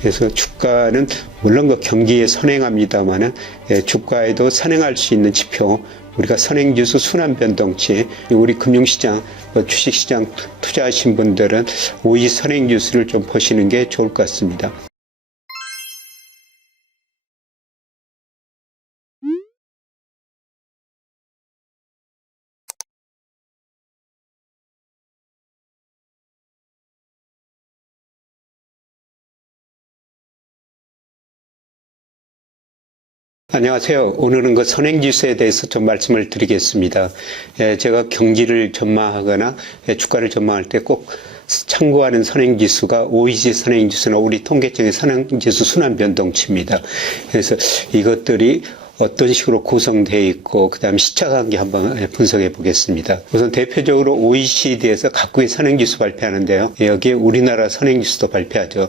그래서 주가는 물론 그 경기에 선행합니다만은 주가에도 선행할 수 있는 지표, 우리가 선행지수 순환변동치, 우리 금융시장, 주식시장 투자하신 분들은 오이 선행지수를 좀 보시는 게 좋을 것 같습니다. 안녕하세요. 오늘은 그 선행지수에 대해서 좀 말씀을 드리겠습니다. 제가 경기를 전망하거나 주가를 전망할 때 꼭 참고하는 선행지수가 OECD 선행지수나 우리 통계청의 선행지수 순환변동치입니다. 그래서 이것들이 어떤 식으로 구성되어 있고 그 다음에 시차관계 한번 분석해 보겠습니다. 우선 대표적으로 OECD에서 각국의 선행지수 발표하는데요. 여기에 우리나라 선행지수도 발표하죠.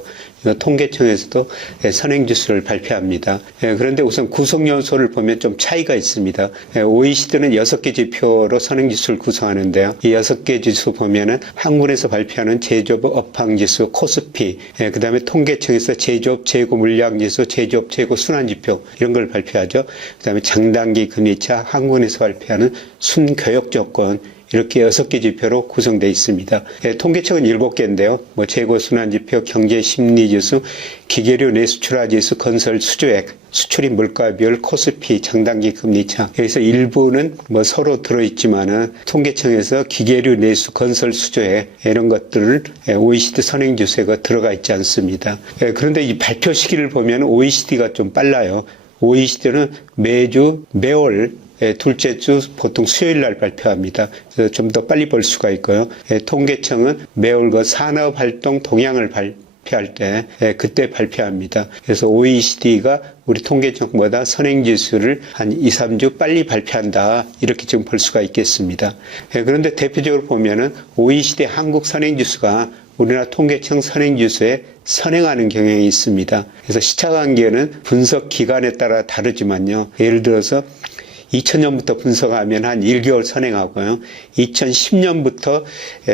통계청에서도 선행지수를 발표합니다. 그런데 우선 구성요소를 보면 좀 차이가 있습니다. OECD는 6개 지표로 선행지수를 구성하는데요. 이 6개 지수 보면은 한국에서 발표하는 제조업 업황지수 코스피, 그 다음에 통계청에서 제조업 재고 물량지수, 제조업 재고 순환지표 이런 걸 발표하죠. 그 다음에 장단기 금리차, 한국에서 발표하는 순교역조건, 이렇게 6개 지표로 구성되어 있습니다. 통계청은 7개인데요. 재고 순환지표, 경제심리지수, 기계류 내수출하지수, 건설 수주액, 수출입 물가비율, 코스피, 장단기 금리차. 여기서 일부는 서로 들어있지만은 통계청에서 기계류 내수, 건설 수주액 이런 것들을 OECD 선행지수에 들어가 있지 않습니다. 그런데 이 발표 시기를 보면 OECD가 좀 빨라요. OECD는 매월 둘째 주 보통 수요일 날 발표합니다. 그래서 좀 더 빨리 볼 수가 있고요. 통계청은 매월 그 산업활동 동향을 발표할 때 그때 발표합니다. 그래서 OECD가 우리 통계청보다 선행지수를 한 2, 3주 빨리 발표한다. 이렇게 지금 볼 수가 있겠습니다. 그런데 대표적으로 보면은 OECD 한국 선행지수가 우리나라 통계청 선행지수에 선행하는 경향이 있습니다. 그래서 시차관계는 분석 기간에 따라 다르지만요. 예를 들어서 2000년부터 분석하면 한 1개월 선행하고요. 2010년부터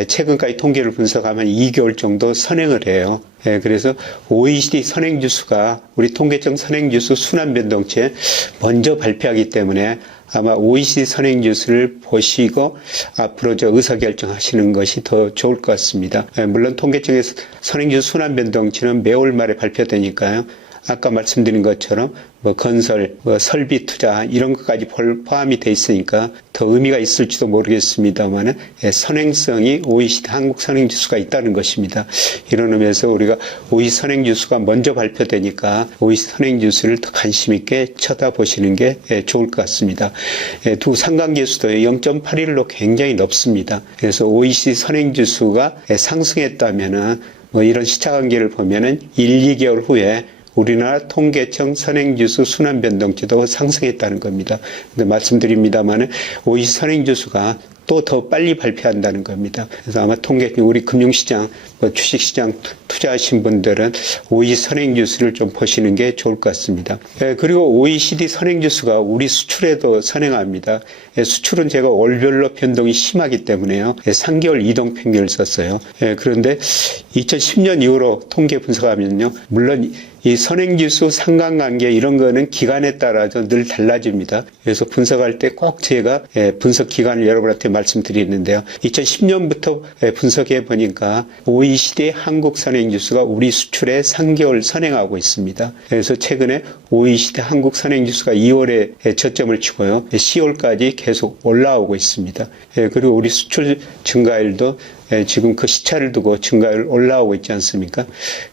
최근까지 통계를 분석하면 2개월 정도 선행을 해요. 그래서 OECD 선행지수가 우리 통계청 선행지수 순환변동치에 먼저 발표하기 때문에 아마 OECD 선행지수를 보시고 앞으로 의사결정하시는 것이 더 좋을 것 같습니다. 물론 통계청의 선행지수 순환변동치는 매월 말에 발표되니까요. 아까 말씀드린 것처럼 건설, 설비 투자 이런 것까지 포함이 돼 있으니까 더 의미가 있을지도 모르겠습니다만은 선행성이 OECD 한국 선행지수가 있다는 것입니다. 이런 의미에서 우리가 OECD 선행지수가 먼저 발표되니까 OECD 선행지수를 더 관심 있게 쳐다보시는 게 좋을 것 같습니다. 두 상관계수도 0.81로 굉장히 높습니다. 그래서 OECD 선행지수가 상승했다면은 이런 시차관계를 보면은 1, 2개월 후에 우리나라 통계청 선행지수 순환변동치도 상승했다는 겁니다. 근데 말씀드립니다만은 OECD 선행지수가 또 더 빨리 발표한다는 겁니다. 그래서 아마 우리 금융시장, 주식시장 투자하신 분들은 OECD 선행지수를 좀 보시는 게 좋을 것 같습니다. 그리고 OECD 선행지수가 우리 수출에도 선행합니다. 수출은 제가 월별로 변동이 심하기 때문에요. 3개월 이동평균을 썼어요. 그런데 2010년 이후로 통계 분석하면요. 물론 이 선행지수 상관관계 이런 거는 기간에 따라서 늘 달라집니다. 그래서 분석할 때 꼭 제가 분석 기간을 여러분한테 말씀드리는데요. 2010년부터 분석해 보니까 OECD 한국 선행지수가 우리 수출에 3개월 선행하고 있습니다. 그래서 최근에 OECD 한국 선행지수가 2월에 저점을 치고요. 10월까지 계속 올라오고 있습니다. 그리고 우리 수출 증가율도 지금 그 시차를 두고 증가율 올라오고 있지 않습니까?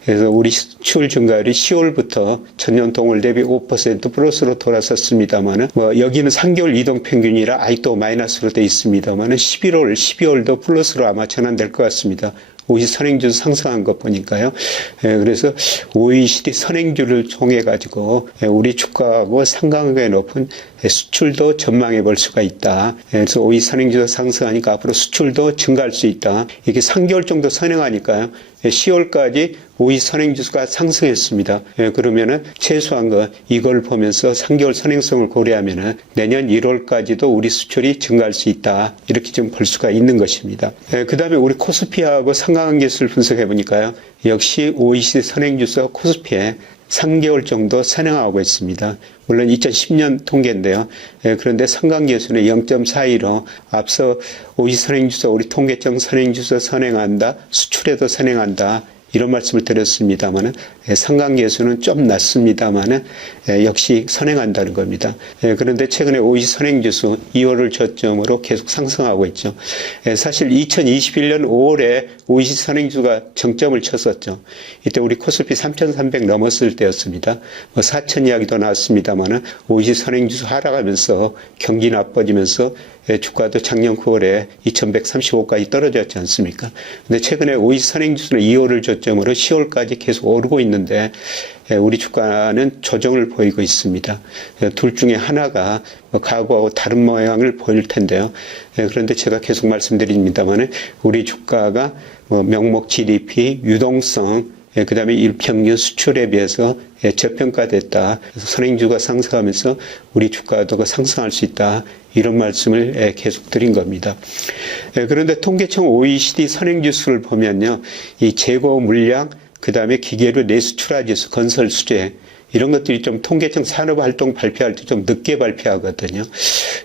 그래서 우리 수출 증가율이 10월부터 전년 동월 대비 5% 플러스로 돌아섰습니다만은 여기는 3개월 이동 평균이라 아직도 마이너스로 돼 있습니다만은 12월도 플러스로 아마 전환될 것 같습니다. OECD 선행지수 상승한 것 보니까요. 그래서 OECD 선행주를 통해 가지고 우리 주가하고 상관관계 높은 수출도 전망해 볼 수가 있다. 그래서 OECD 선행지수 상승하니까 앞으로 수출도 증가할 수 있다. 이게 3개월 정도 선행하니까요. 10월까지 오이시 선행지수가 상승했습니다. 그러면은 최소한 이걸 보면서 3개월 선행성을 고려하면은 내년 1월까지도 우리 수출이 증가할 수 있다. 이렇게 좀 볼 수가 있는 것입니다. 그 다음에 우리 코스피하고 상관관계수를 분석해 보니까요. 역시 오이시 선행지수와 코스피에 3개월 정도 선행하고 있습니다. 물론 2010년 통계인데요. 그런데 상관계수는 0.42로 앞서 오이시 선행지수, 우리 통계청 선행지수 선행한다, 수출에도 선행한다. 이런 말씀을 드렸습니다만은 상관계수는 좀 낮습니다만은 역시 선행한다는 겁니다. 그런데 최근에 오이시 선행지수 2월을 저점으로 계속 상승하고 있죠. 사실 2021년 5월에 오이시 선행지수가 정점을 쳤었죠. 이때 우리 코스피 3,300 넘었을 때였습니다. 4,000 이야기도 나왔습니다만은 오이시 선행지수 하락하면서 경기 나빠지면서 주가도 작년 9월에 2,135까지 떨어졌지 않습니까? 근데 최근에 오이시 선행지수는 2월을 저점으로 10월까지 계속 오르고 있는데 우리 주가는 조정을 보이고 있습니다. 둘 중에 하나가 과거하고 다른 모양을 보일 텐데요. 그런데 제가 계속 말씀드립니다만 우리 주가가 명목 GDP, 유동성, 그 다음에 일평균 수출에 비해서 저평가됐다. 그래서 선행주가 상승하면서 우리 주가도 상승할 수 있다. 이런 말씀을 계속 드린 겁니다. 그런데 통계청 OECD 선행지수를 보면요. 이 재고 물량, 그 다음에 기계류 내수출하 지수, 건설 수재, 이런 것들이 좀 통계청 산업활동 발표할 때 좀 늦게 발표하거든요.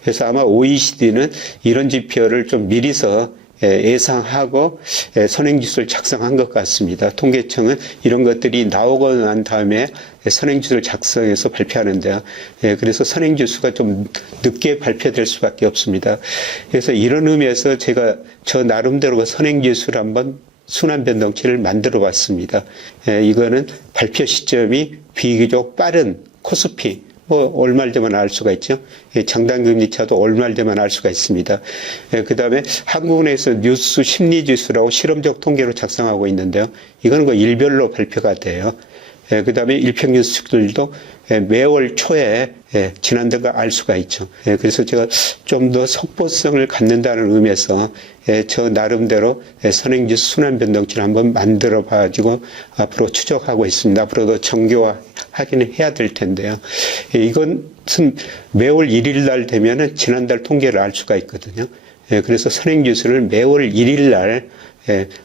그래서 아마 OECD는 이런 지표를 좀 미리서 예상하고 선행지수를 작성한 것 같습니다. 통계청은 이런 것들이 나오고 난 다음에 선행지수를 작성해서 발표하는데요. 그래서 선행지수가 좀 늦게 발표될 수밖에 없습니다. 그래서 이런 의미에서 제가 저 나름대로 선행지수를 한번 순환변동치를 만들어 봤습니다. 이거는 발표 시점이 비교적 빠른 코스피, 올말 되면 알 수가 있죠. 장단금리차도 올말 되면 알 수가 있습니다. 그 다음에 한국은행에서 뉴스 심리지수라고 실험적 통계로 작성하고 있는데요. 이거는 일별로 발표가 돼요. 그 다음에 일평균 수출들도 매월 초에 지난달과 알 수가 있죠. 그래서 제가 좀 더 속보성을 갖는다는 의미에서 저 나름대로 선행지수 순환변동치를 한번 만들어 가지고 앞으로 추적하고 있습니다. 앞으로도 정교화하기는 해야 될 텐데요. 이것은 매월 1일 날 되면은 지난달 통계를 알 수가 있거든요. 그래서 선행지수를 매월 1일 날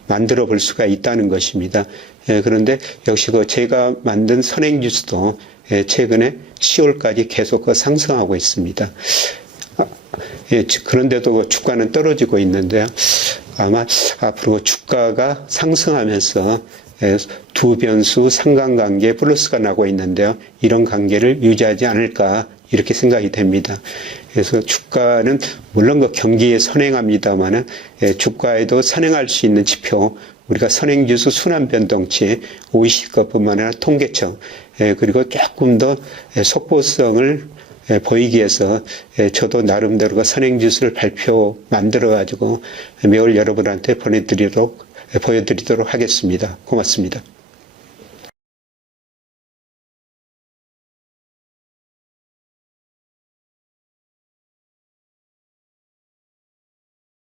만들어 볼 수가 있다는 것입니다. 그런데 역시 제가 만든 선행지수도 최근에 10월까지 계속 상승하고 있습니다. 그런데도 주가는 떨어지고 있는데요. 아마 앞으로 주가가 상승하면서 두 변수 상관관계 플러스가 나고 있는데요. 이런 관계를 유지하지 않을까 이렇게 생각이 됩니다. 그래서 주가는 물론 경기에 선행합니다만은 주가에도 선행할 수 있는 지표, 우리가 선행지수 순환변동치, OECD 것뿐만 아니라 통계청, 그리고 조금 더 속보성을 보이기 위해서 저도 나름대로 선행지수를 만들어 가지고 매월 여러분한테 보여드리도록 하겠습니다. 고맙습니다.